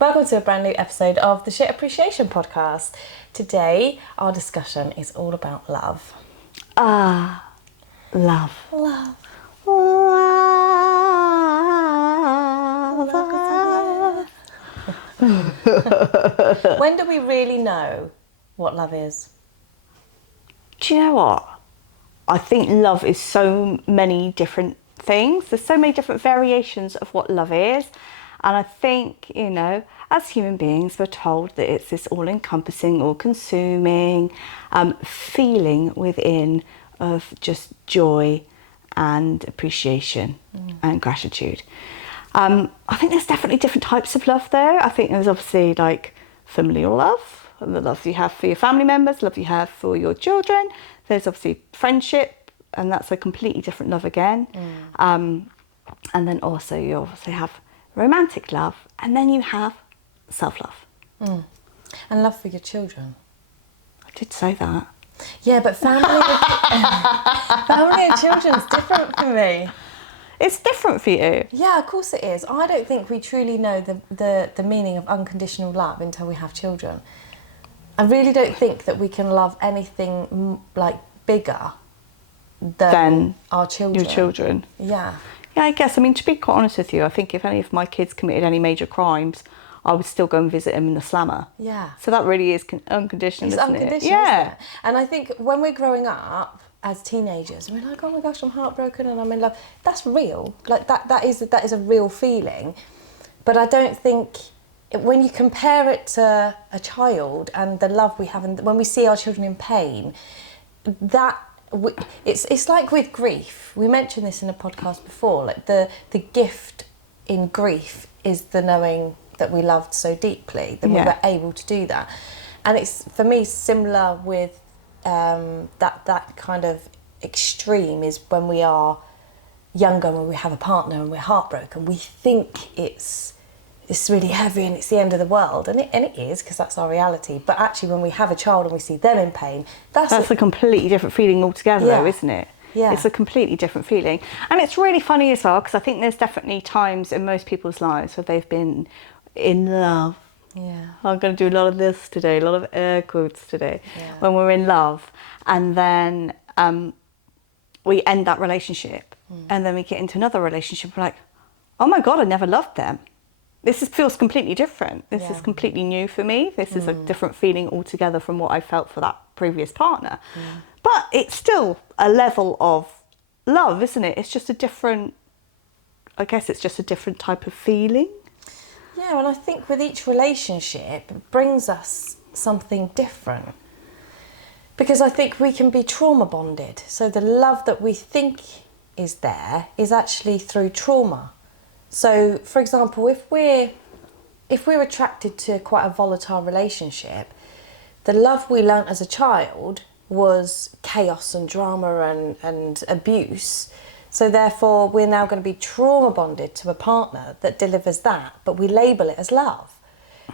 Welcome to a brand new episode of the Shit Appreciation Podcast. Today, our discussion is all about love. Love. Love. When do we really know what love is? Do you know what? I think love is so many different things. There's so many different variations of what love is. And I think, as human beings, we're told that it's this all-encompassing, all-consuming feeling within of just joy and appreciation and gratitude. I think there's definitely different types of love there. I think there's obviously like familial love, and the love you have for your family members, love you have for your children. There's obviously friendship, and that's a completely different love again. And then also you obviously have romantic love, and then you have self-love. And love for your children. I did say that. Yeah, but family and children's different for me. It's different for you. Yeah, of course it is. I don't think we truly know the meaning of unconditional love until we have children. I really don't think that we can love anything like bigger than our children. Your children. Yeah. Yeah, I guess. I mean, to be quite honest with you, I think if any of my kids committed any major crimes, I would still go and visit them in the slammer. Yeah. So that really is unconditional, isn't it? Yeah. Isn't it? And I think when we're growing up as teenagers, we're like, oh my gosh, I'm heartbroken and I'm in love. That's real. Like that is a real feeling. But I don't think when you compare it to a child and the love we have, and when we see our children in pain, it's like with grief. We mentioned this in a podcast before. Like the gift in grief is the knowing that we loved so deeply that we were able to do that. And it's, for me, similar with that kind of extreme is when we are younger, when we have a partner and we're heartbroken. We think it's really heavy and it's the end of the world, and it is, because that's our reality. But actually, when we have a child and we see them in pain, that's a completely different feeling altogether, though, isn't it? Yeah. It's a completely different feeling. And it's really funny as well, because I think there's definitely times in most people's lives where they've been in love. Yeah. I'm going to do a lot of this today, a lot of air quotes today, when we're in love. And then we end that relationship, and then we get into another relationship. We're like, oh my God, I never loved them. This feels completely different. This is completely new for me. This is a different feeling altogether from what I felt for that previous partner. But it's still a level of love, isn't it? It's just a different type of feeling. Yeah, and I think with each relationship, it brings us something different. Because I think we can be trauma bonded. So the love that we think is there is actually through trauma. So, for example, if we're attracted to quite a volatile relationship, the love we learnt as a child was chaos and drama and abuse. So therefore, we're now going to be trauma bonded to a partner that delivers that, but we label it as love.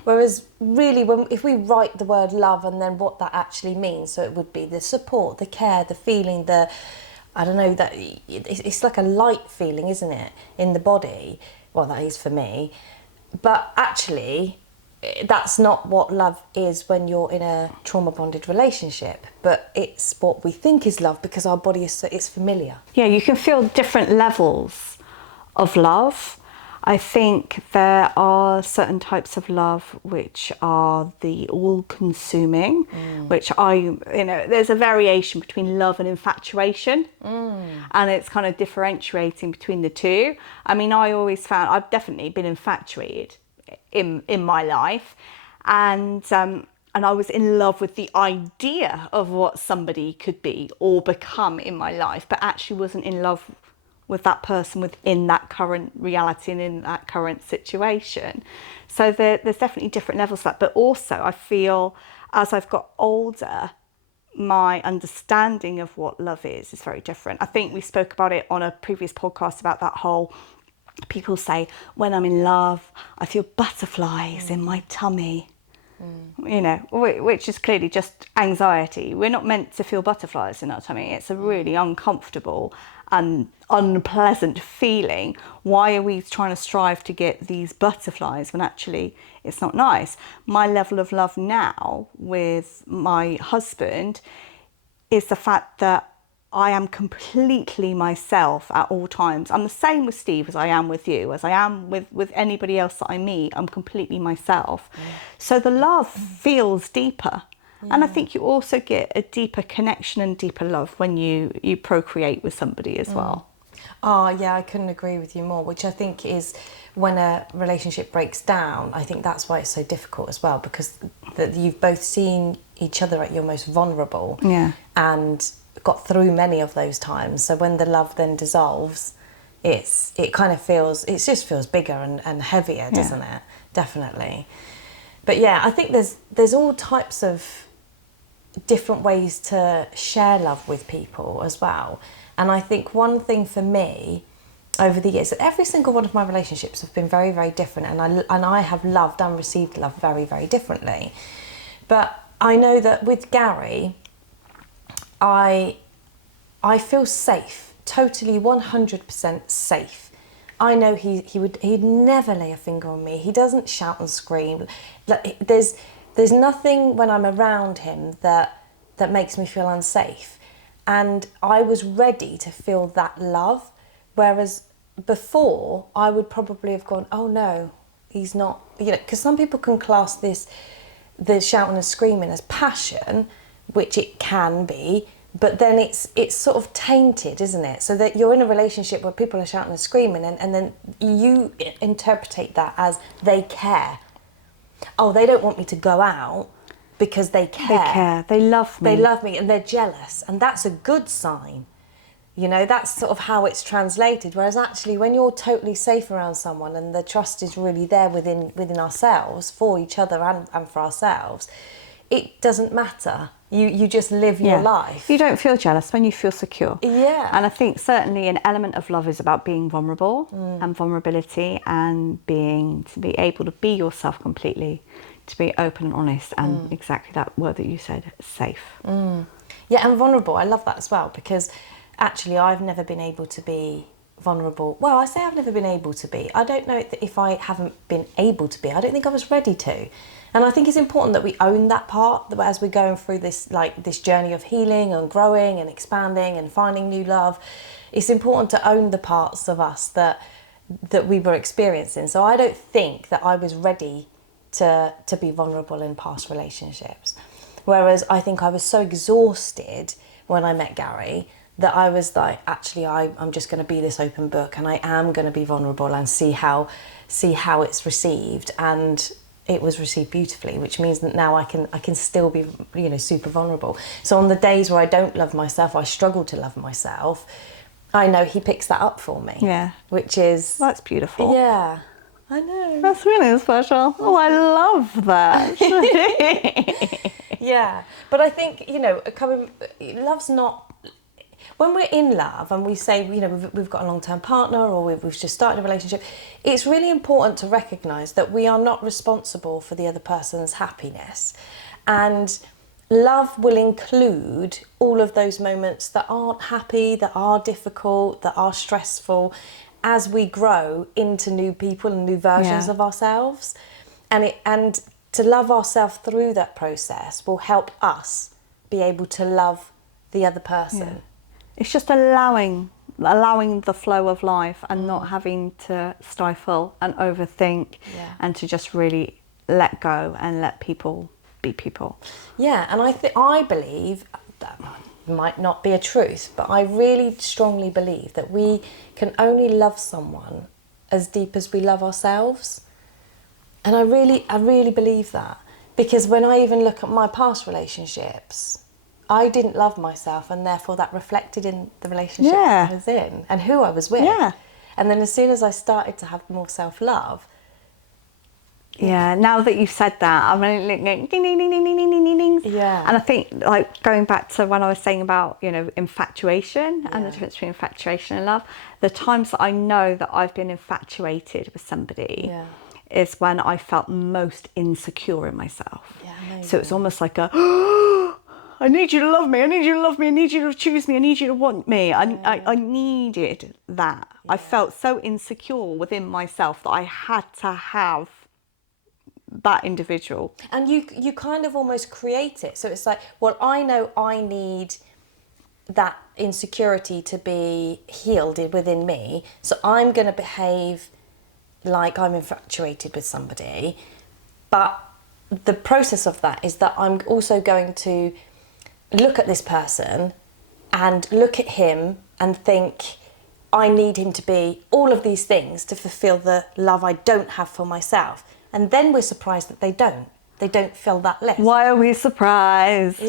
Whereas really, if we write the word love and then what that actually means, so it would be the support, the care, the feeling, that it's like a light feeling, isn't it, in the body? Well, that is for me. But actually, that's not what love is when you're in a trauma-bonded relationship. But it's what we think is love because our body it's familiar. Yeah, you can feel different levels of love. I think there are certain types of love which are the all-consuming, which there's a variation between love and infatuation, and it's kind of differentiating between the two. I mean, I always found I've definitely been infatuated in my life, and I was in love with the idea of what somebody could be or become in my life, but actually wasn't in love with that person within that current reality and in that current situation. So there's definitely different levels of that. But also I feel as I've got older, my understanding of what love is very different. I think we spoke about it on a previous podcast about that whole, people say, when I'm in love, I feel butterflies in my tummy. you know, which is clearly just anxiety. We're not meant to feel butterflies in our tummy. It's a really uncomfortable and unpleasant feeling. Why are we trying to strive to get these butterflies when actually it's not nice? My level of love now with my husband is the fact that I am completely myself at all times. I'm the same with Steve as I am with you, as I am with anybody else that I meet. I'm completely myself. So the love feels deeper. And I think you also get a deeper connection and deeper love when you procreate with somebody as well. Oh, yeah, I couldn't agree with you more, which I think is when a relationship breaks down, I think that's why it's so difficult as well, because you've both seen each other at your most vulnerable and got through many of those times. So when the love then dissolves, it just feels bigger and heavier, doesn't it? Definitely. But yeah, I think there's all types of different ways to share love with people as well. And I think one thing for me over the years, every single one of my relationships have been very, very different, and I have loved and received love very, very differently. But I know that with Gary, I feel safe, totally 100% safe. I know he'd never lay a finger on me. He doesn't shout and scream. There's nothing when I'm around him that makes me feel unsafe. And I was ready to feel that love, whereas before I would probably have gone, oh no, he's not, you know, because some people can class the shouting and screaming as passion, which it can be, but then it's sort of tainted, isn't it? So that you're in a relationship where people are shouting and screaming, and then you interpret that as they care. Oh, they don't want me to go out because they care. They care. They love me. They love me, and they're jealous, and that's a good sign. You know, that's sort of how it's translated. Whereas actually, when you're totally safe around someone and the trust is really there within ourselves, for each other and for ourselves, it doesn't matter. You just live your life. You don't feel jealous when you feel secure. Yeah. And I think certainly an element of love is about being vulnerable and vulnerability, and to be able to be yourself completely, to be open and honest, and exactly that word that you said, safe. Yeah, and vulnerable. I love that as well, because actually I've never been able to be vulnerable. Well, I say I've never been able to be. I don't know if I haven't been able to be. I don't think I was ready to. And I think it's important that we own that part, that as we're going through this journey of healing and growing and expanding and finding new love, it's important to own the parts of us that we were experiencing. So I don't think that I was ready to be vulnerable in past relationships. Whereas I think I was so exhausted when I met Gary that I was like, actually, I'm just going to be this open book, and I am going to be vulnerable and see how it's received. And it was received beautifully, which means that now I can still be, you know, super vulnerable. So on the days where I don't love myself, I struggle to love myself, I know he picks that up for me. Yeah. Which is... That's beautiful. Yeah. I know. That's really special. Oh, I love that. Yeah. But I think, you know, love's not... When we're in love and we say, you know, we've got a long-term partner, or we've just started a relationship, it's really important to recognise that we are not responsible for the other person's happiness. And love will include all of those moments that aren't happy, that are difficult, that are stressful, as we grow into new people and new versions of ourselves. And to love ourselves through that process will help us be able to love the other person. Yeah. It's just allowing the flow of life, and not having to stifle and overthink, and to just really let go and let people be people. Yeah, and I believe, that might not be a truth, but I really strongly believe that we can only love someone as deep as we love ourselves. And I really believe that, because when I even look at my past relationships, I didn't love myself, and therefore that reflected in the relationship I was in and who I was with. Yeah. And then as soon as I started to have more self-love... Yeah, now that you've said that, I'm really ding, ding, ding, ding, ding, ding, ding, ding. Yeah. And I think, like, going back to when I was saying about, you know, infatuation and the difference between infatuation and love, the times that I know that I've been infatuated with somebody is when I felt most insecure in myself. Yeah, so it's almost like a, I need you to love me, I need you to love me, I need you to choose me, I need you to want me. I needed that. Yeah. I felt so insecure within myself that I had to have that individual. And you kind of almost create it. So it's like, well, I know I need that insecurity to be healed within me, so I'm going to behave like I'm infatuated with somebody. But the process of that is that I'm also going to look at this person and look at him and think, I need him to be all of these things to fulfill the love I don't have for myself. And then we're surprised that they don't feel that less. Why are we surprised?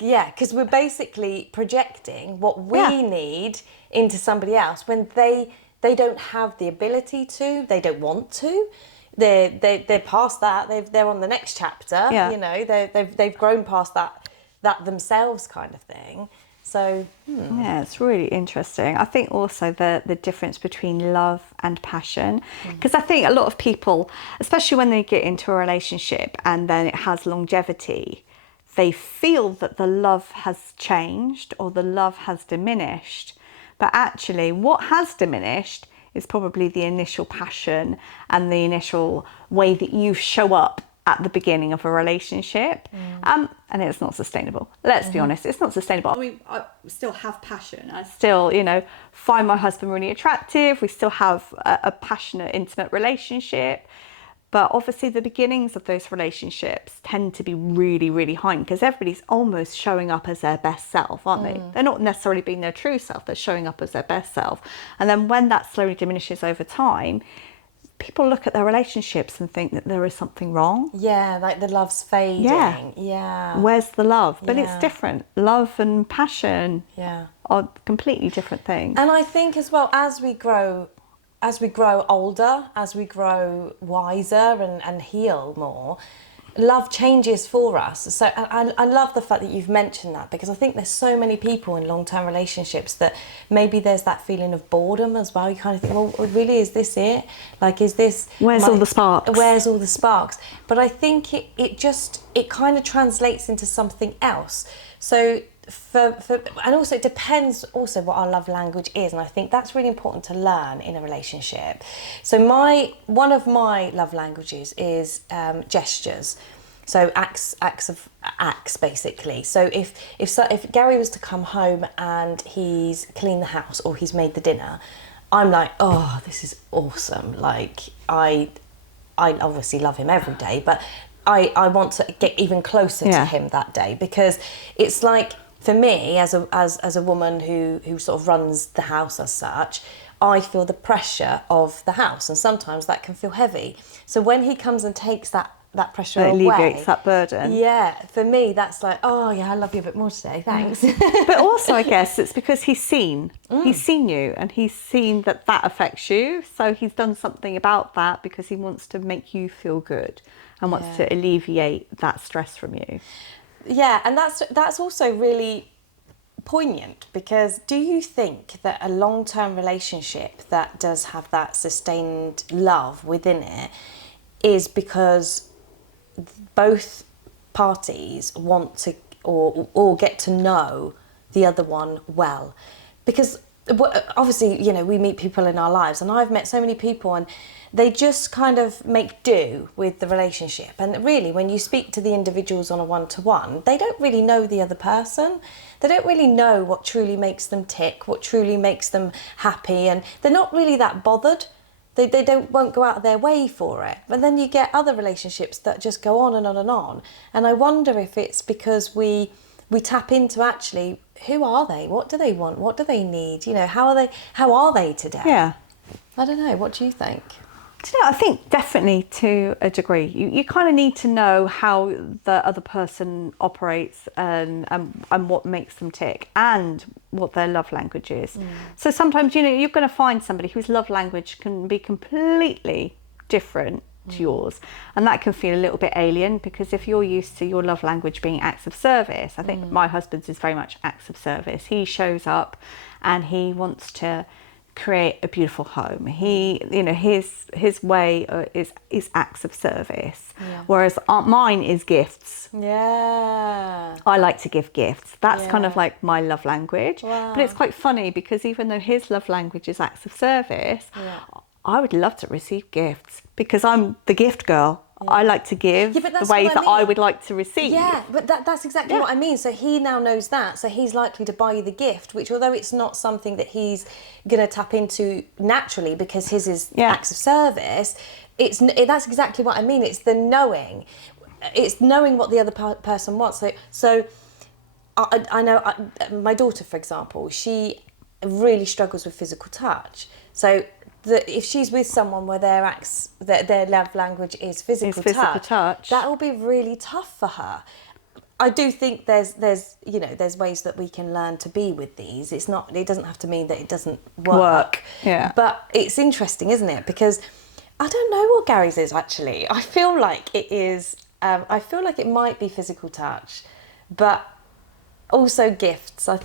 Yeah, because we're basically projecting what we need into somebody else when they don't have the ability to, they don't want to. They're past that. They're on the next chapter. Yeah. You know, they've grown past that themselves, kind of thing. So yeah, it's really interesting. I think also the difference between love and passion, because I think a lot of people, especially when they get into a relationship and then it has longevity, they feel that the love has changed or the love has diminished. But actually what has diminished is probably the initial passion and the initial way that you show up at the beginning of a relationship. And it's not sustainable. Let's be honest, it's not sustainable. I mean, I still have passion. I still, find my husband really attractive. We still have a passionate, intimate relationship. But obviously the beginnings of those relationships tend to be really, really heightened because everybody's almost showing up as their best self, aren't they? They're not necessarily being their true self. They're showing up as their best self. And then when that slowly diminishes over time, people look at their relationships and think that there is something wrong. yeah, like the love's fading. Yeah. Where's the love? But Yeah. it's different. Love and passion Yeah. are completely different things. And I think as well, as we grow older, as we grow wiser and heal more, love changes for us. So I love the fact that you've mentioned that, because I think there's so many people in long-term relationships that maybe there's that feeling of boredom as well. You kind of think, well, really, is this it? Like, is this... Where's all the sparks? Where's all the sparks? But I think it kind of translates into something else. So and also it depends also what our love language is, and I think that's really important to learn in a relationship. So one of my love languages is gestures. So acts basically. So if Gary was to come home and he's cleaned the house or he's made the dinner, I'm like, oh, this is awesome. Like I obviously love him every day, but I want to get even closer to him that day, because it's like, for me, as a woman who sort of runs the house as such, I feel the pressure of the house, and sometimes that can feel heavy. So when he comes and takes that pressure away, alleviates that burden. Yeah, for me that's like, oh yeah, I love you a bit more today, thanks. But also I guess it's because he's seen you, and he's seen that affects you, so he's done something about that because he wants to make you feel good and wants to alleviate that stress from you. Yeah, and that's also really poignant, because do you think that a long-term relationship that does have that sustained love within it is because both parties want to or get to know the other one well? Because obviously, we meet people in our lives, and I've met so many people, and they just kind of make do with the relationship. And really, when you speak to the individuals on a one-to-one, they don't really know the other person. They don't really know what truly makes them tick, what truly makes them happy, and they're not really that bothered. They won't go out of their way for it. But then you get other relationships that just go on and on and on. And I wonder if it's because we tap into, actually, who are they? What do they want? What do they need? How are they today? Yeah. I don't know. What do you think? I think definitely to a degree. You kind of need to know how the other person operates and what makes them tick and what their love language is. So sometimes, you're going to find somebody whose love language can be completely different to yours, and that can feel a little bit alien, because if you're used to your love language being acts of service, I think my husband's is very much acts of service. He shows up and he wants to create a beautiful home. He, you know, his way is acts of service, whereas mine is gifts. Yeah. I like to give gifts. That's kind of Yeah. like my love language. Wow. But it's quite funny because even though his love language is acts of service, Yeah. I would love to receive gifts because I'm the gift girl. I like to give Yeah, but the that's ways what I that I mean. would like to receive. Yeah, but that's exactly what I mean. So he now knows that. So he's likely to buy you the gift, which although it's not something that he's going to tap into naturally because his is acts of service, that's exactly what I mean. It's the knowing. It's knowing what the other person wants. So I know my daughter, for example, she really struggles with physical touch. So if she's with someone where their love language is physical touch, that will be really tough for her. I do think there's ways that we can learn to be with these. It doesn't have to mean that it doesn't work. Yeah. But it's interesting, isn't it? Because I don't know what Gary's is actually. I feel like it is. I feel like it might be physical touch, but also gifts. I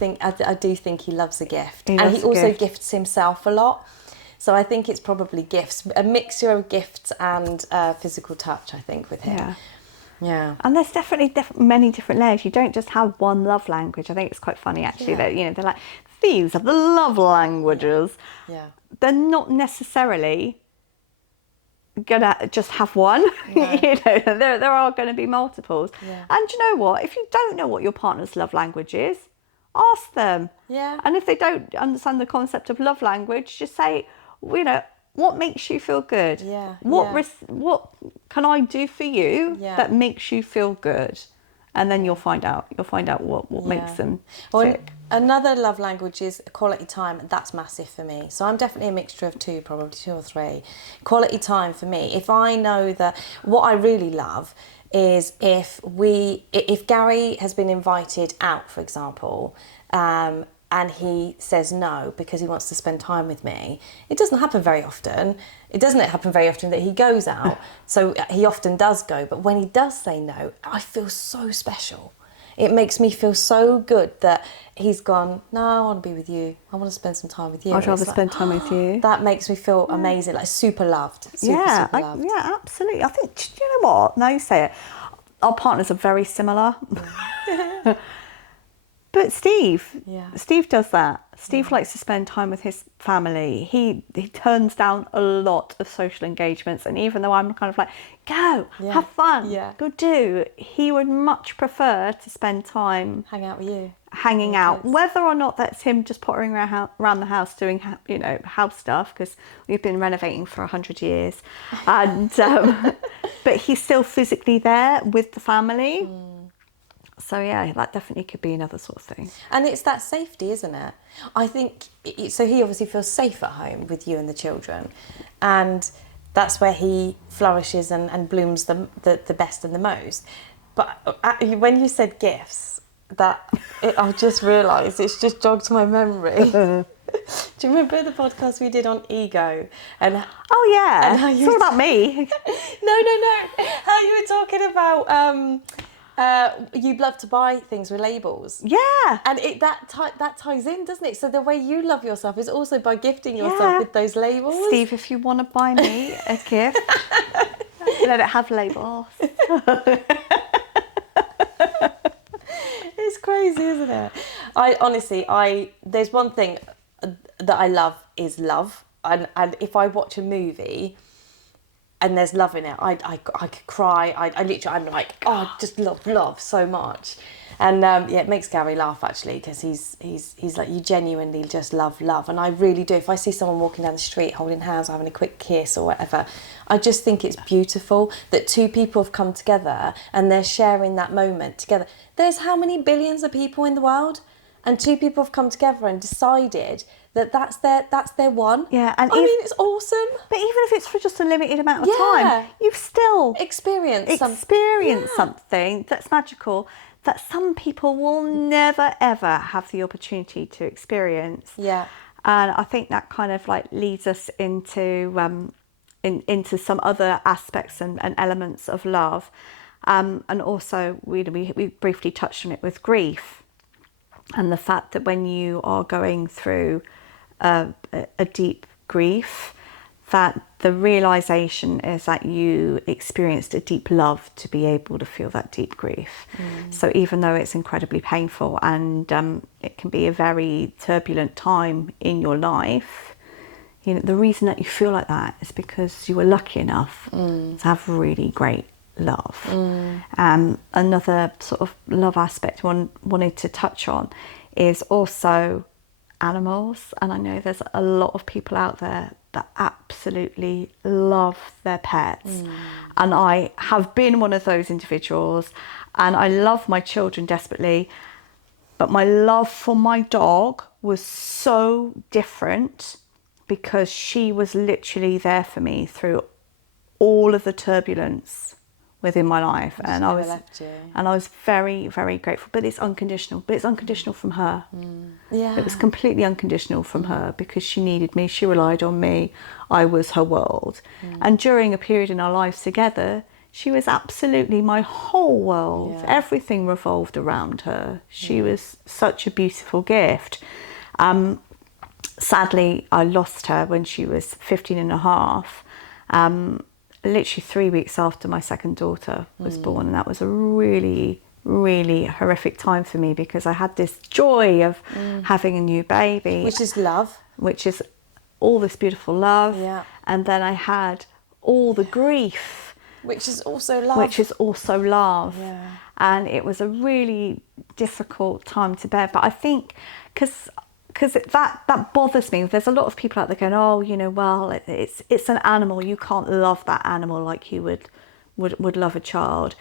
do think he loves a gift, and he also gifts himself a lot. So I think it's probably gifts, a mixture of gifts and physical touch, I think, with him. Yeah. And there's definitely many different layers. You don't just have one love language. I think it's quite funny, actually, that, you know, they're like, these are the love languages. Yeah. They're not necessarily gonna just have one. No. You know, there are going to be multiples. Yeah. And you know what? If you don't know what your partner's love language is, ask them. Yeah. And if they don't understand the concept of love language, just say, you know, what makes you feel good? Yeah. What can I do for you that makes you feel good? And then you'll find out. You'll find out what makes them tick. Another love language is quality time. That's massive for me. So I'm definitely a mixture of two, probably 2 or 3. Quality time for me. If I know that what I really love is if Gary has been invited out, for example, and he says no because he wants to spend time with me. It doesn't happen very often. It doesn't happen very often that he goes out. So he often does go. But when he does say no, I feel so special. It makes me feel so good that he's gone, no, I want to be with you. I want to spend some time with you. I'd rather spend time with you. That makes me feel amazing, like super loved. Super loved. Yeah, absolutely. I think, you know what? Now you say it, our partners are very similar. But Steve does that. Steve likes to spend time with his family. He turns down a lot of social engagements. And even though I'm kind of like, go, have fun, go do, he would much prefer to spend time hanging out, whether or not that's him just pottering around the house doing, you know, house stuff, because we've been renovating for 100 years. And but he's still physically there with the family. So yeah, that definitely could be another sort of thing. And it's that safety, isn't it? I think, so he obviously feels safe at home with you and the children. And that's where he flourishes and blooms the best and the most. But when you said gifts, I just realised, it's just jogged my memory. Do you remember the podcast we did on ego? Oh yeah, it's all about me. No. How you were talking about... you'd love to buy things with labels. Yeah. And that ties in, doesn't it? So the way you love yourself is also by gifting yourself with those labels. Steve, if you want to buy me a gift, let it have labels. It's crazy, isn't it? There's one thing that I love is love. And if I watch a movie and there's love in it, I could cry. I'm like, oh, just love so much. And it makes Gary laugh actually, because he's like, you genuinely just love. And I really do. If I see someone walking down the street holding hands or having a quick kiss or whatever, I just think it's beautiful that two people have come together and they're sharing that moment together. There's how many billions of people in the world? And two people have come together and decided that's their one. Yeah, and it's awesome. But even if it's for just a limited amount of time, you've still experienced something that's magical that some people will never ever have the opportunity to experience. Yeah. And I think that kind of like leads us into some other aspects and elements of love. And also we briefly touched on it with grief. And the fact that when you are going through a deep grief, that the realization is that you experienced a deep love to be able to feel that deep grief. So even though it's incredibly painful and it can be a very turbulent time in your life, you know, the reason that you feel like that is because you were lucky enough to have really great love. Another sort of love aspect one wanted to touch on is also animals, and I know there's a lot of people out there that absolutely love their pets, and I have been one of those individuals, and I love my children desperately, but my love for my dog was so different because she was literally there for me through all of the turbulence within my life, and I was very, very grateful. But it's unconditional. But it's unconditional from her. Yeah. It was completely unconditional from her because she needed me. She relied on me. I was her world. And during a period in our lives together, she was absolutely my whole world. Yeah. Everything revolved around her. She was such a beautiful gift. Sadly, I lost her when she was 15 and a half. Literally 3 weeks after my second daughter was born, and that was a really, really horrific time for me because I had this joy of having a new baby, Which is love. which is all this beautiful love, Yeah. and then I had all the grief, Which is also love. which is also love. Yeah. And it was a really difficult time to bear. But I think because that bothers me. There's a lot of people out there going, oh, you know, well, it's an animal. You can't love that animal like you would love a child.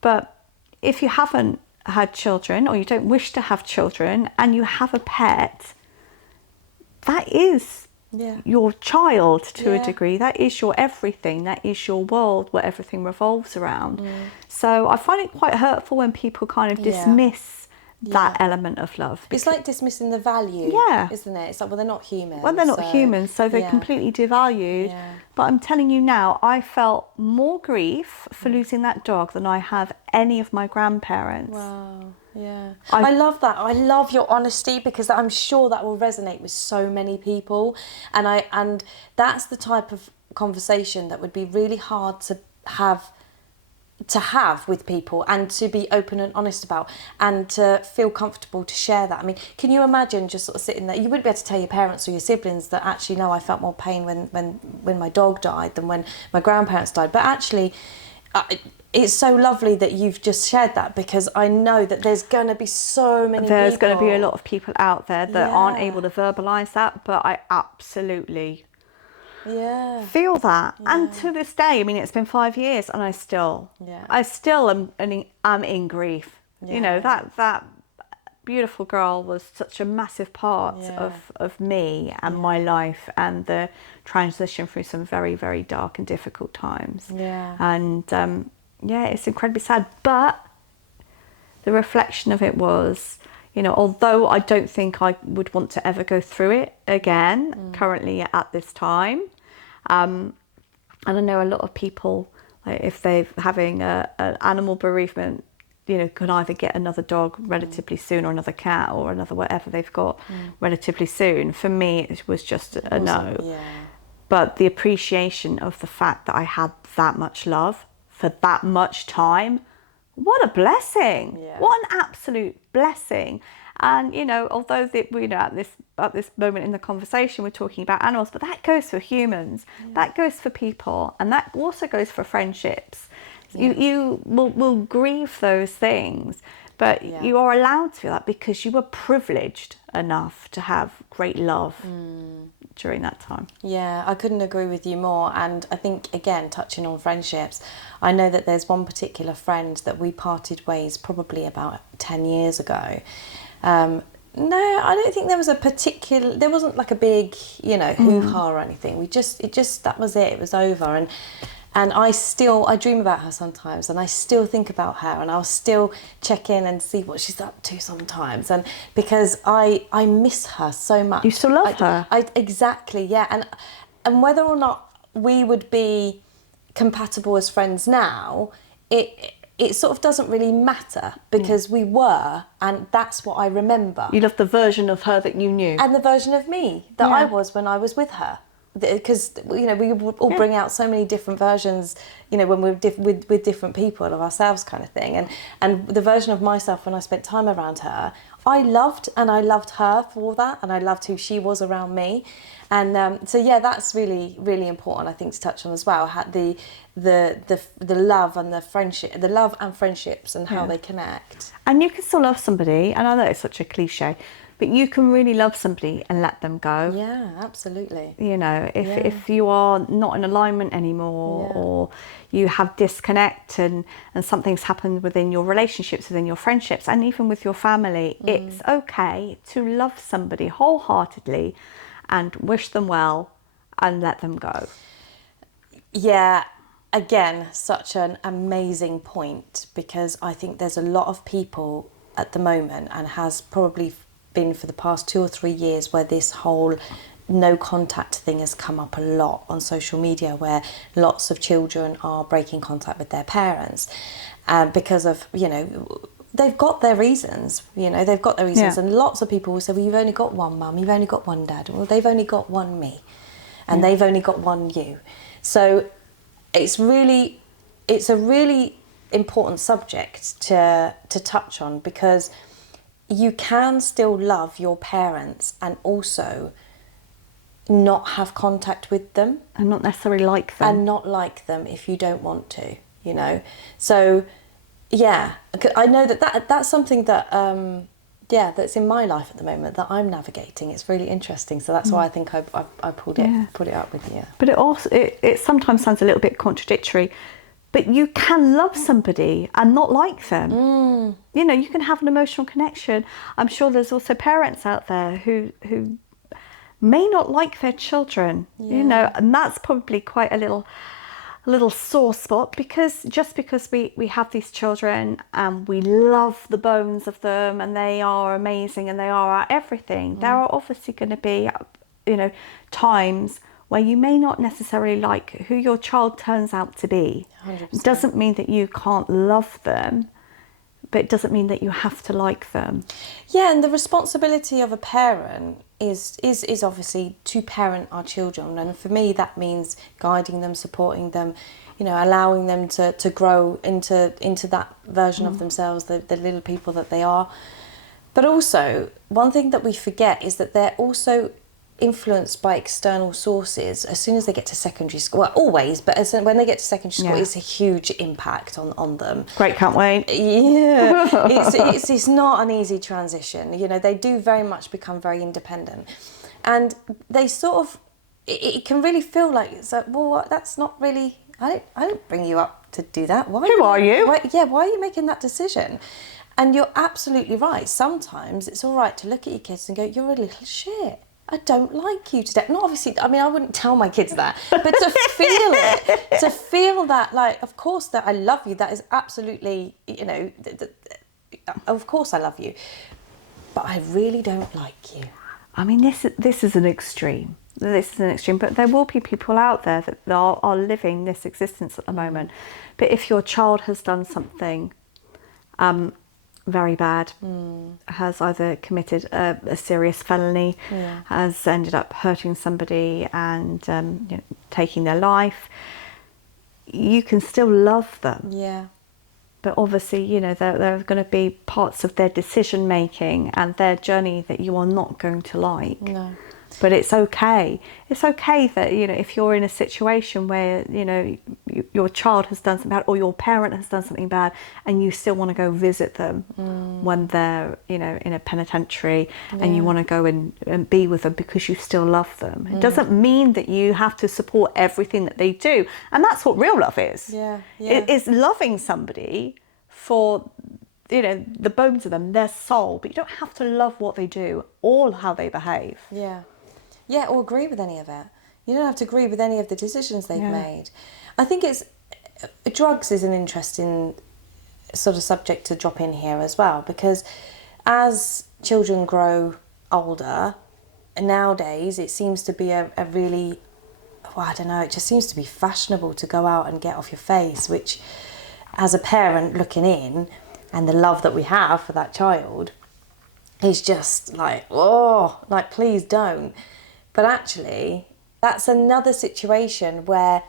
But if you haven't had children or you don't wish to have children and you have a pet, that is your child to a degree. That is your everything. That is your world where everything revolves around. So I find it quite hurtful when people kind of dismiss that element of love. It's like dismissing the value, isn't it? It's like, well, they're not human. Well, they're not humans, so they're completely devalued. Yeah. But I'm telling you now, I felt more grief for losing that dog than I have any of my grandparents. Wow, yeah. I love that. I love your honesty because I'm sure that will resonate with so many people. And that's the type of conversation that would be really hard to have with people and to be open and honest about and to feel comfortable to share that. I mean, can you imagine just sort of sitting there? You wouldn't be able to tell your parents or your siblings that actually, no, I felt more pain when my dog died than when my grandparents died. But actually, it's so lovely that you've just shared that because I know that there's going to be so many There's people. going to be a lot of people out there that aren't able to verbalise that, but I absolutely feel that. And to this day, I mean, it's been 5 years and I still am in grief. You know, that beautiful girl was such a massive part of me and my life and the transition through some very, very dark and difficult times. And it's incredibly sad, but the reflection of it was, you know, although I don't think I would want to ever go through it again currently at this time, and I know a lot of people, like, if they're having an animal bereavement, you know, can either get another dog relatively soon or another cat or another whatever they've got relatively soon. For me, it was just a no. But the appreciation of the fact that I had that much love for that much time, what a blessing! What an absolute blessing! And, you know, although at this moment in the conversation we're talking about animals, but that goes for humans, that goes for people, and that also goes for friendships. You will grieve those things, but you are allowed to feel that because you were privileged enough to have great love during that time. Yeah, I couldn't agree with you more. And I think, again, touching on friendships, I know that there's one particular friend that we parted ways probably about 10 years ago. No, I don't think there wasn't like a big, you know, hoo-ha or anything. That was it. It was over. And I dream about her sometimes, and I still think about her, and I'll still check in and see what she's up to sometimes. And because I miss her so much. You still love her? Exactly, yeah. And whether or not we would be compatible as friends now, it sort of doesn't really matter because we were, and that's what I remember. You love the version of her that you knew. And the version of me that I was when I was with her. Because, you know, we all bring out so many different versions, you know, when we're with different people of ourselves kind of thing. And the version of myself when I spent time around her, I loved her for that, and I loved who she was around me. And so, yeah, that's really, really important, I think, to touch on as well. The love and the friendship, the love and friendships and how they connect. And you can still love somebody, and I know it's such a cliche, but you can really love somebody and let them go. Yeah, absolutely. You know, if you are not in alignment anymore, or you have disconnect and something's happened within your relationships, within your friendships, and even with your family, it's okay to love somebody wholeheartedly and wish them well and let them go. Yeah, again, such an amazing point, because I think there's a lot of people at the moment, and has probably been for the past 2 or 3 years, where this whole no contact thing has come up a lot on social media, where lots of children are breaking contact with their parents because of, you know, they've got their reasons, and lots of people will say, well, you've only got one mum, you've only got one dad. Well, they've only got one me, and they've only got one you. So it's a really important subject to touch on, because you can still love your parents and also not have contact with them. And not necessarily like them. And not like them if you don't want to, you know. So, yeah, I know that's something that, that's in my life at the moment that I'm navigating. It's really interesting. So that's why I think I pulled it up with you. But it sometimes sounds a little bit contradictory. But you can love somebody and not like them. You know, you can have an emotional connection. I'm sure there's also parents out there who may not like their children, you know, and that's probably quite a little sore spot, because just because we have these children and we love the bones of them and they are amazing and they are our everything, there are obviously going to be, you know, times where you may not necessarily like who your child turns out to be. 100%. It doesn't mean that you can't love them, but it doesn't mean that you have to like them. Yeah, and the responsibility of a parent is obviously to parent our children. And for me, that means guiding them, supporting them, you know, allowing them to grow into that version of themselves, the little people that they are. But also, one thing that we forget is that they're also influenced by external sources as soon as they get to secondary school. Well, always, but when they get to secondary school, it's a huge impact on them. Great, can't wait. Yeah, it's not an easy transition. You know, they do very much become very independent, and they sort of, it can really feel like it's like, well, that's not really. I don't bring you up to do that. Why? Who are you? Why are you making that decision? And you're absolutely right. Sometimes it's all right to look at your kids and go, "You're a little shit. I don't like you today." Not obviously, I mean, I wouldn't tell my kids that, but to feel that, like, of course that I love you, that is absolutely, you know, of course I love you, but I really don't like you. I mean, this is an extreme. This is an extreme, but there will be people out there that are living this existence at the moment. But if your child has done something very bad, has either committed a serious felony, has ended up hurting somebody and you know, taking their life, you can still love them. Yeah. But obviously, you know, there are going to be parts of their decision making and their journey that you are not going to like. No. But it's okay. It's okay that, you know, if you're in a situation where, you know, your child has done something bad or your parent has done something bad and you still want to go visit them when they're, you know, in a penitentiary and you want to go and be with them because you still love them. It doesn't mean that you have to support everything that they do. And that's what real love is. Yeah. It is loving somebody for, you know, the bones of them, their soul, but you don't have to love what they do or how they behave. Yeah. Yeah, or agree with any of it. You don't have to agree with any of the decisions they've made. I think drugs is an interesting sort of subject to drop in here as well, because as children grow older, nowadays it seems to be a really, well, I don't know, it just seems to be fashionable to go out and get off your face, which as a parent looking in, and the love that we have for that child is just like, oh, like, please don't. But actually, that's another situation where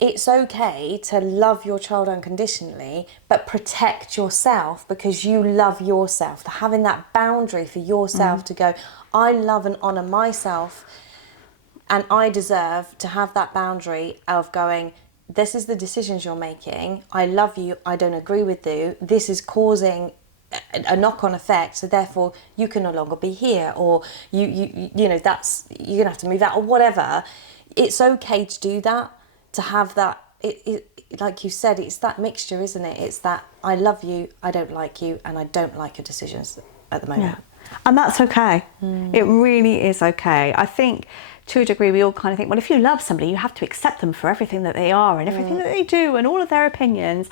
it's okay to love your child unconditionally, but protect yourself because you love yourself. Having that boundary for yourself to go, I love and honour myself, and I deserve to have that boundary of going, this is the decisions you're making. I love you. I don't agree with you. This is causing a knock-on effect, so therefore you can no longer be here, or you know, that's, you're gonna have to move out, or whatever. It's okay to do that, to have that. It like you said, it's that mixture, isn't it? It's that I love you, I don't like you, and I don't like your decisions at the moment. Yeah. And that's okay. It really is okay. I think to a degree we all kind of think, well, if you love somebody, you have to accept them for everything that they are and everything that they do and all of their opinions.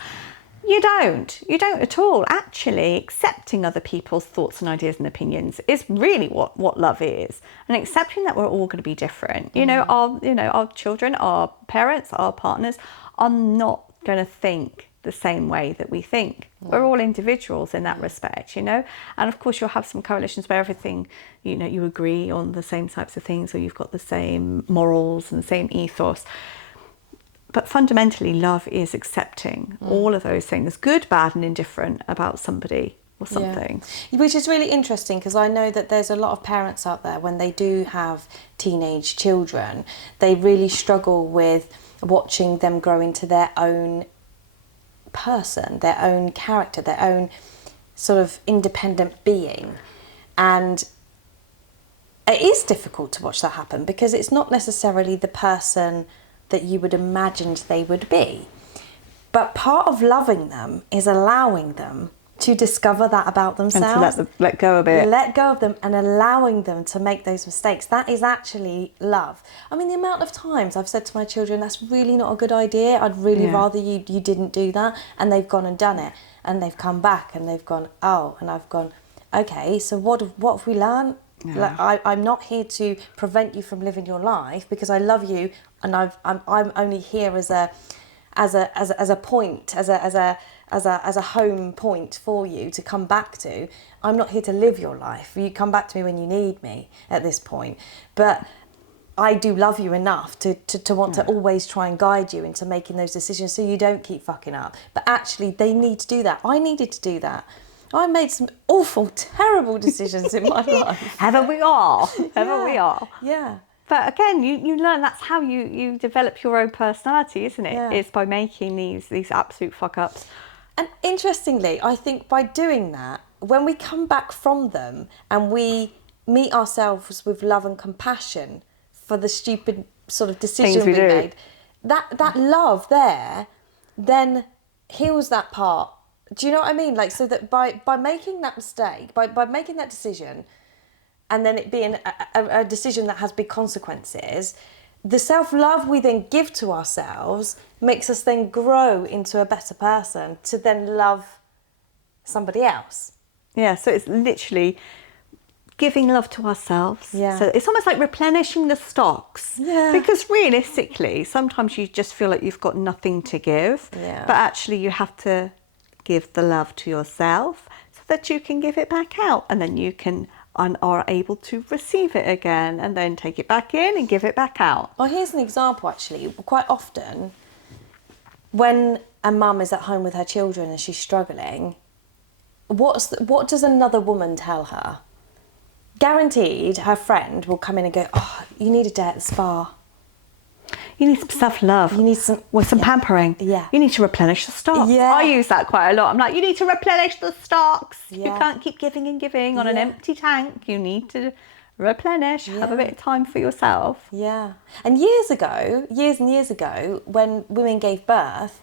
You don't at all. Actually, accepting other people's thoughts and ideas and opinions is really what love is, and accepting that we're all going to be different. Our children, our parents, our partners are not going to think the same way that we think. We're all individuals in that respect, and of course you'll have some coalitions where everything, you agree on the same types of things, or you've got the same morals and the same ethos. But fundamentally, love is accepting all of those things, good, bad, and indifferent about somebody or something. Yeah. Which is really interesting, because I know that there's a lot of parents out there, when they do have teenage children, they really struggle with watching them grow into their own person, their own character, their own sort of independent being. And it is difficult to watch that happen, because it's not necessarily the person that you would imagine they would be. But part of loving them is allowing them to discover that about themselves. And to let go a bit. Let go of them and allowing them to make those mistakes. That is actually love. I mean, the amount of times I've said to my children, that's really not a good idea. I'd really rather you didn't do that. And they've gone and done it. And they've come back and they've gone, oh, and I've gone, okay, so what have we learned? Yeah. Like, I'm not here to prevent you from living your life, because I love you, and I'm only here as a point, as a home point for you to come back to. I'm not here to live your life. You come back to me when you need me at this point. But I do love you enough to want to always try and guide you into making those decisions so you don't keep fucking up. But actually, they need to do that. I needed to do that. I made some awful, terrible decisions in my life. Haven't we all? Haven't we all? Yeah. But again, you learn, that's how you develop your own personality, isn't it? Yeah. It's by making these absolute fuck ups. And interestingly, I think by doing that, when we come back from them and we meet ourselves with love and compassion for the stupid sort of decision we made, that love there then heals that part. Do you know what I mean? Like, so that by making that mistake, by making that decision, and then it being a decision that has big consequences, the self-love we then give to ourselves makes us then grow into a better person to then love somebody else. Yeah, so it's literally giving love to ourselves. Yeah. So it's almost like replenishing the stocks. Yeah. Because realistically, sometimes you just feel like you've got nothing to give. Yeah. But actually you have to give the love to yourself so that you can give it back out, and then you can are able to receive it again and then take it back in and give it back out. Well, here's an example actually. Quite often when a mum is at home with her children and she's struggling, what does another woman tell her? Guaranteed her friend will come in and go, oh, you need a day at the spa. You need some self-love. You need some pampering. Yeah. You need to replenish the stocks. Yeah. I use that quite a lot. I'm like, you need to replenish the stocks. Yeah. You can't keep giving and giving on an empty tank. You need to replenish. Yeah. Have a bit of time for yourself. Yeah. And years and years ago, when women gave birth,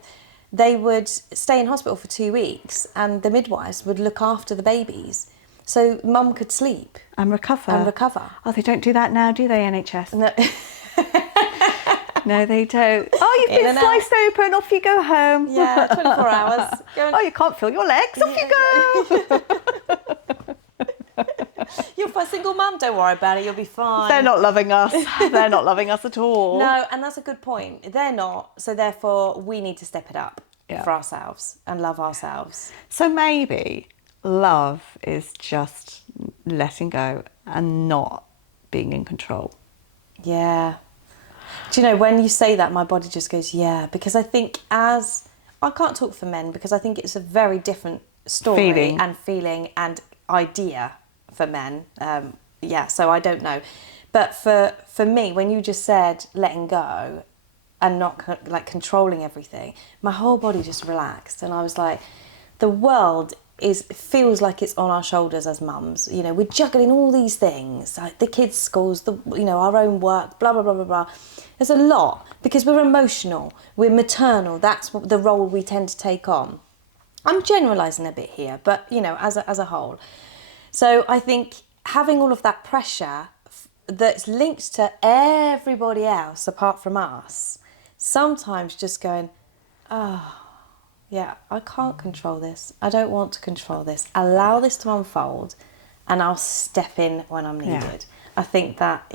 they would stay in hospital for 2 weeks and the midwives would look after the babies so mum could sleep. And recover. Oh, they don't do that now, do they, NHS? No. No, they don't. Oh, you've been sliced open, off you go home. Yeah, 24 hours. Oh, you can't feel your legs, off you go. You're a single mum, don't worry about it, you'll be fine. They're not loving us. They're not loving us at all. No, and that's a good point. They're not, so therefore we need to step it up. for ourselves and love ourselves. So maybe love is just letting go and not being in control. Yeah. Do you know, when you say that, my body just goes, yeah, because I think I can't talk for men because I think it's a very different story and feeling and idea for men. So I don't know. But for me, when you just said letting go and not controlling everything, my whole body just relaxed. And I was like, the world feels like it's on our shoulders as mums. You know, we're juggling all these things, like the kids' schools, our own work, blah, blah, blah, blah, blah. There's a lot because we're emotional, we're maternal. That's the role we tend to take on. I'm generalising a bit here, but, as a whole. So I think having all of that pressure that's linked to everybody else apart from us, sometimes just going, yeah, I can't control this. I don't want to control this. Allow this to unfold and I'll step in when I'm needed. Yeah. I think that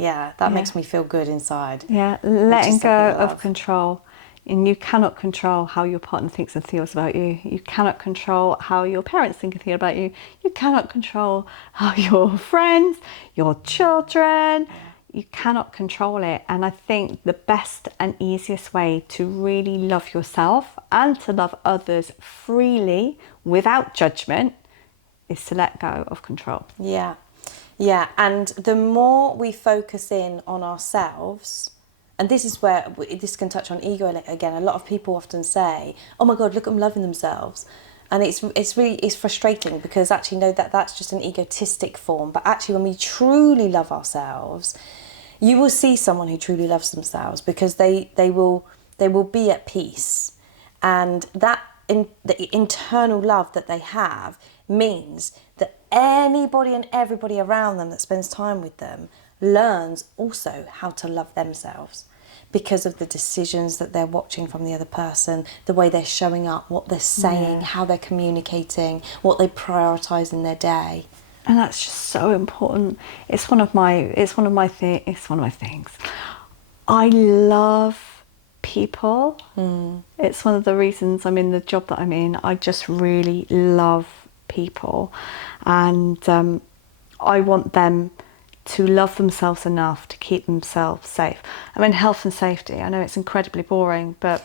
makes me feel good inside. Yeah, letting go of control. And you cannot control how your partner thinks and feels about you. You cannot control how your parents think and feel about you. You cannot control how your friends, your children, you cannot control it. And I think the best and easiest way to really love yourself and to love others freely without judgment is to let go of control. Yeah. Yeah. And the more we focus in on ourselves, and this is where this can touch on ego again. A lot of people often say, oh my God, look at them loving themselves. And it's frustrating because actually, no, that's just an egotistic form. But actually, when we truly love ourselves, you will see someone who truly loves themselves because they will be at peace. And the internal love that they have means that anybody and everybody around them that spends time with them learns also how to love themselves because of the decisions that they're watching from the other person, the way they're showing up, what they're saying, how they're communicating, what they prioritise in their day. And that's just so important. It's one of my things. I love people. It's one of the reasons I'm in the job that I'm in. I just really love people, and I want them to love themselves enough to keep themselves safe. I mean, health and safety, I know it's incredibly boring, but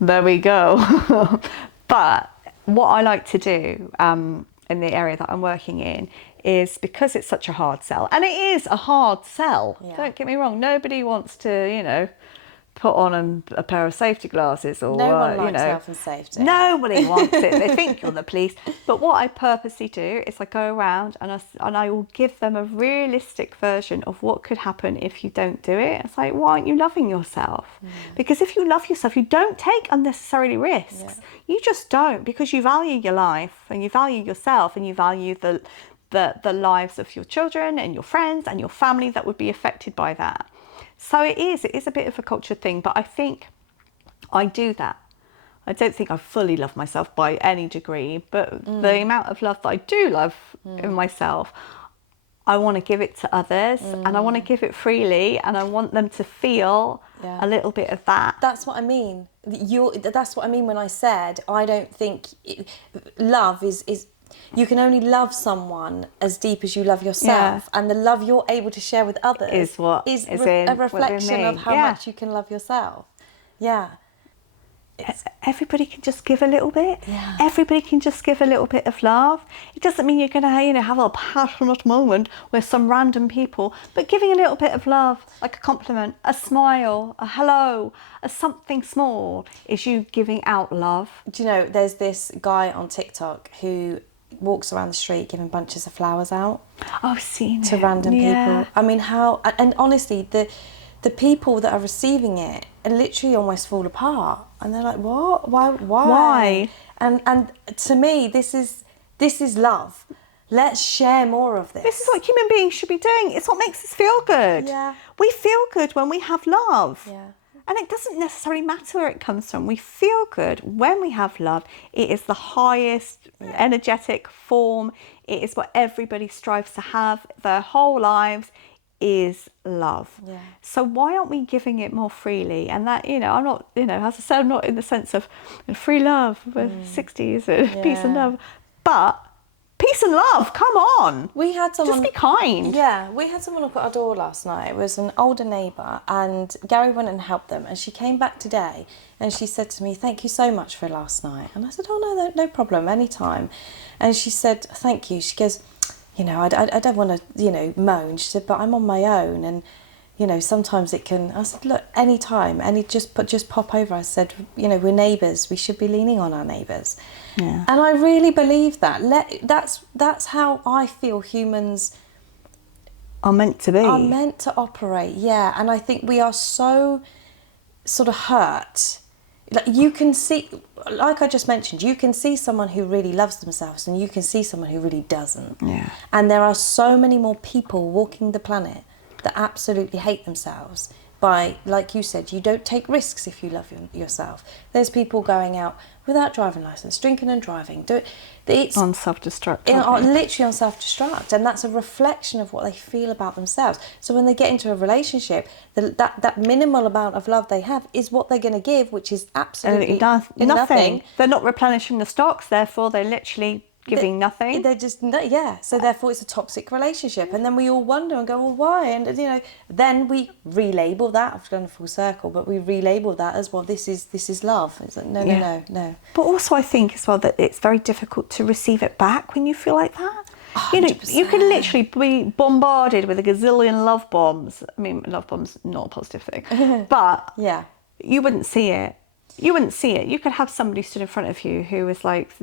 there we go. But what I like to do in the area that I'm working in is, because it's such a hard sell, and it is a hard sell, don't get me wrong, nobody wants to, put on a pair of safety glasses or no one likes health and safety. Nobody wants it. They think you're the police. But what I purposely do is I go around and I will give them a realistic version of what could happen if you don't do it. It's like, why aren't you loving yourself? Because if you love yourself, you don't take unnecessary risks. You just don't, because you value your life and you value yourself and you value the lives of your children and your friends and your family that would be affected by that. So it is a bit of a culture thing, but I think I do that. I don't think I fully love myself by any degree, but the amount of love that I do love in myself, I want to give it to others and I want to give it freely, and I want them to feel a little bit of that. That's what I mean. That's what I mean when I said I don't think love is you can only love someone as deep as you love yourself, and the love you're able to share with others is a reflection of how much you can love yourself. Yeah. Everybody can just give a little bit. Yeah. Everybody can just give a little bit of love. It doesn't mean you're going to, have a passionate moment with some random people, but giving a little bit of love, like a compliment, a smile, a hello, a something small, is you giving out love. Do you know, there's this guy on TikTok who walks around the street giving bunches of flowers out. I've seen to random people. I mean, how, and honestly, the people that are receiving it literally almost fall apart, and they're like, what? Why? And to me, this is love. Let's share more of this. This is what human beings should be doing. It's what makes us feel good. Yeah. We feel good when we have love. Yeah. And it doesn't necessarily matter where it comes from. We feel good when we have love. It is the highest energetic form. It is what everybody strives to have their whole lives. is love. Yeah. So why aren't we giving it more freely? And that, I'm not, as I said, I'm not in the sense of free love, 60s, peace and Yeah. love, but peace and love, come on. We had someone... Just be kind. Yeah, we had someone knock at our door last night. It was an older neighbour, and Gary went and helped them, and she came back today and she said to me, "Thank you so much for last night." And I said, "Oh, no problem, anytime." And she said, "Thank you." She goes, I don't want to, moan. She said, "But I'm on my own, and, sometimes it can..." I said, "Look, anytime, just pop over." I said, "We're neighbours. We should be leaning on our neighbours." Yeah. And I really believe that. That's how I feel humans are meant to be. Are meant to operate, yeah. And I think we are so sort of hurt. Like, you can see, like I just mentioned, you can see someone who really loves themselves and you can see someone who really doesn't. Yeah. And there are so many more people walking the planet that absolutely hate themselves by, like you said, you don't take risks if you love yourself. There's people going out without driving licence, drinking and driving. It's on self-destruct. Literally on self-destruct. And that's a reflection of what they feel about themselves. So when they get into a relationship, that minimal amount of love they have is what they're going to give, which is absolutely nothing. They're not replenishing the stocks, therefore they're literally giving nothing. They're just, so therefore it's a toxic relationship. And then we all wonder and go, well, why? And, then we relabel that. I've gone full circle, but we relabel that as, well, this is love. It's like, no. But also I think as well that it's very difficult to receive it back when you feel like that. 100%. You can literally be bombarded with a gazillion love bombs. I mean, love bombs, not a positive thing. But yeah, you wouldn't see it. You wouldn't see it. You could have somebody stood in front of you who was like,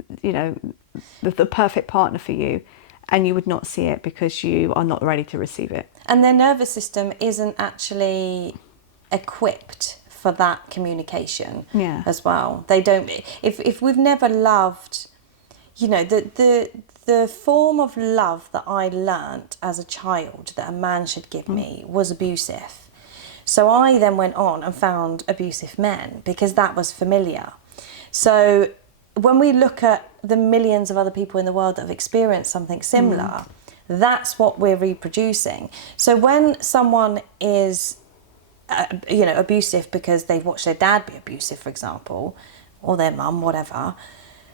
the perfect partner for you, and you would not see it because you are not ready to receive it. And their nervous system isn't actually equipped for that communication as well. They don't... If we've never loved... the form of love that I learnt as a child that a man should give me was abusive. So I then went on and found abusive men because that was familiar. So when we look at the millions of other people in the world that have experienced something similar, that's what we're reproducing. So when someone is, abusive because they've watched their dad be abusive, for example, or their mum, whatever,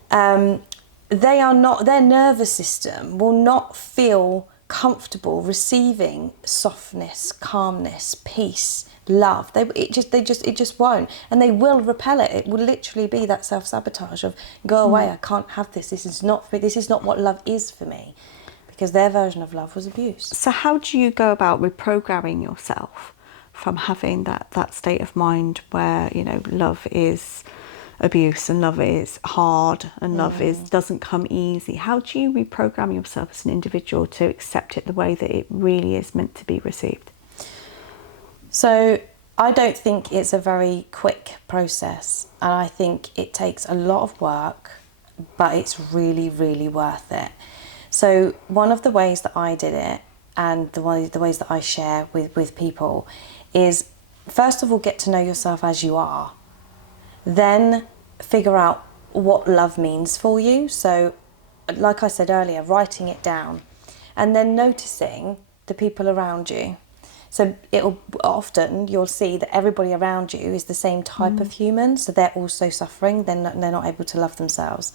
their nervous system will not feel comfortable receiving softness, calmness, peace, love. It just won't, and they will repel it. It will literally be that self-sabotage of, go away, I can't have this. This is not what love is for me, because their version of love was abuse. So how do you go about reprogramming yourself from having that state of mind where love is abuse and love is hard and love doesn't come easy? How do you reprogram yourself as an individual to accept it the way that it really is meant to be received? So I don't think it's a very quick process, and I think it takes a lot of work, but it's really, really worth it. So one of the ways that I did it, and the ways that I share with people, is first of all, get to know yourself as you are. Then figure out what love means for you. So like I said earlier, writing it down, and then noticing the people around you. So you'll see that everybody around you is the same type of human, so they're also suffering, they're not able to love themselves.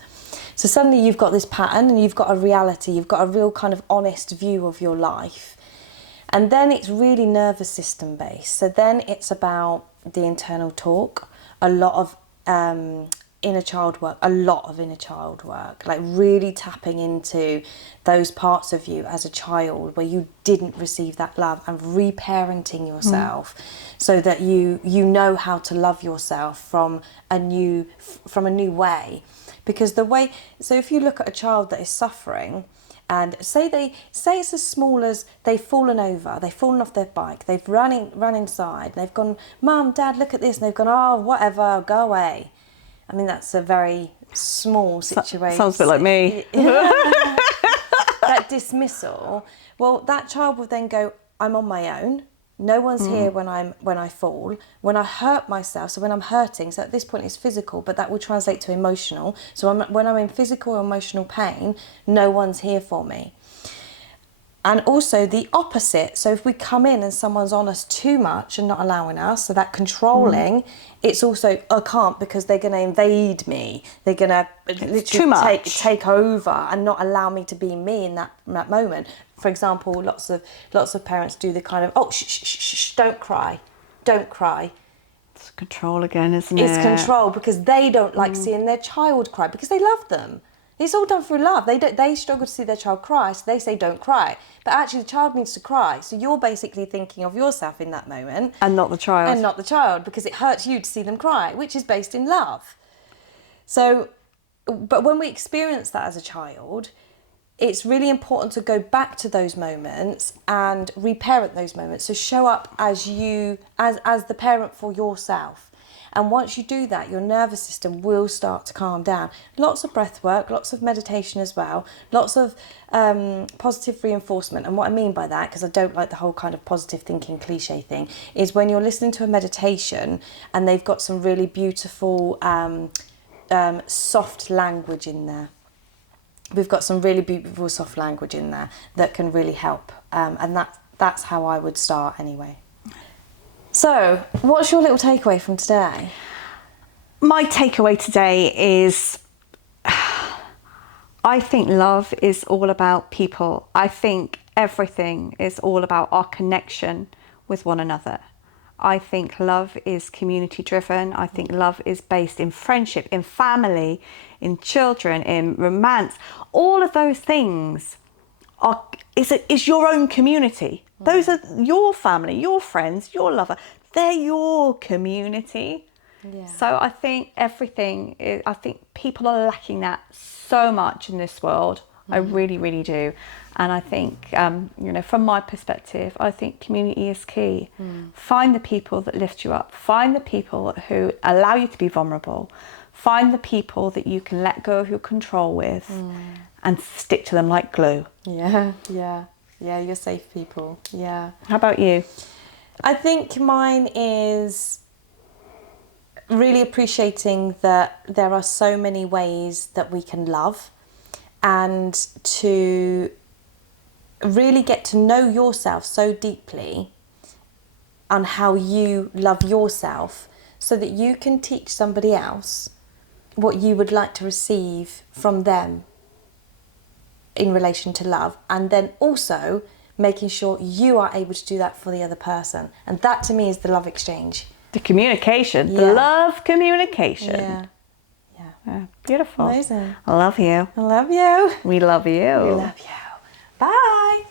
So suddenly you've got this pattern and you've got a reality, you've got a real kind of honest view of your life. And then it's really nervous system based. So then it's about the internal talk, a lot of inner child work, like really tapping into those parts of you as a child where you didn't receive that love, and reparenting yourself so that you know how to love yourself from a new way. Because so if you look at a child that is suffering, and say it's as small as they've fallen over, they've fallen off their bike, they've run inside, they've gone, "Mum, Dad, look at this," and they've gone, "Oh, whatever, go away." I mean, that's a very small situation. Sounds a bit like me. That dismissal. Well, that child will then go, "I'm on my own. No one's here when I fall. When I hurt myself, so when I'm hurting, so at this point it's physical, but that will translate to emotional. So when I'm in physical or emotional pain, no one's here for me." And also the opposite. So if we come in and someone's on us too much and not allowing us, so that controlling, it's also, I can't because they're going to invade me. They're going to literally take over and not allow me to be me in that moment. For example, lots of parents do the kind of, oh, shh, don't cry. It's control again, isn't it? It's control because they don't like seeing their child cry because they love them. It's all done through love. They struggle to see their child cry, so they say don't cry. But actually the child needs to cry. So you're basically thinking of yourself in that moment. And not the child. And not the child, because it hurts you to see them cry, which is based in love. So, but when we experience that as a child, it's really important to go back to those moments and reparent those moments. So show up as you, as the parent for yourself. And once you do that, your nervous system will start to calm down. Lots of breath work, lots of meditation as well, lots of positive reinforcement. And what I mean by that, because I don't like the whole kind of positive thinking cliche thing, is when you're listening to a meditation and they've got some really beautiful soft language in there. We've got some really beautiful soft language in there that can really help. And that's how I would start anyway. So, what's your little takeaway from today? My takeaway today is I think love is all about people. I think everything is all about our connection with one another. I think love is community driven. I think love is based in friendship, in family, in children, in romance. All of those things is your own community. Those are your family, your friends, your lover. They're your community. Yeah. So I think I think people are lacking that so much in this world. I really, really do. And I think, from my perspective, I think community is key. Find the people that lift you up. Find the people who allow you to be vulnerable. Find the people that you can let go of your control with and stick to them like glue. Yeah, you're safe people. Yeah. How about you? I think mine is really appreciating that there are so many ways that we can love, and to really get to know yourself so deeply on how you love yourself, so that you can teach somebody else what you would like to receive from them in relation to love, and then also making sure you are able to do that for the other person. And that to me is the love exchange. The communication, the love communication. Yeah. Beautiful. Amazing. I love you. I love you. We love you. We love you. Bye.